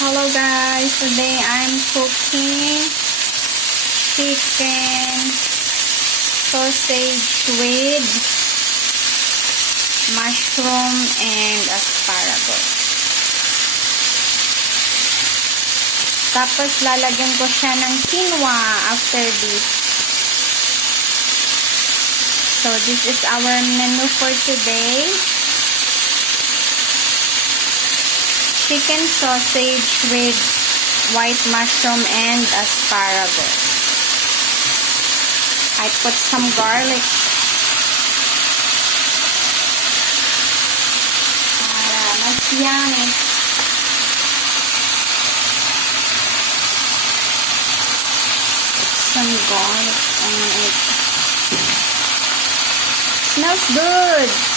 Hello guys, today I'm cooking chicken sausage with mushroom and asparagus. Tapos lalagyan ko siya ng quinoa after this. So this is our menu for today. Chicken sausage with white mushroom and asparagus. I put some garlic. Para mas yummy. Some garlic on it. Smells good.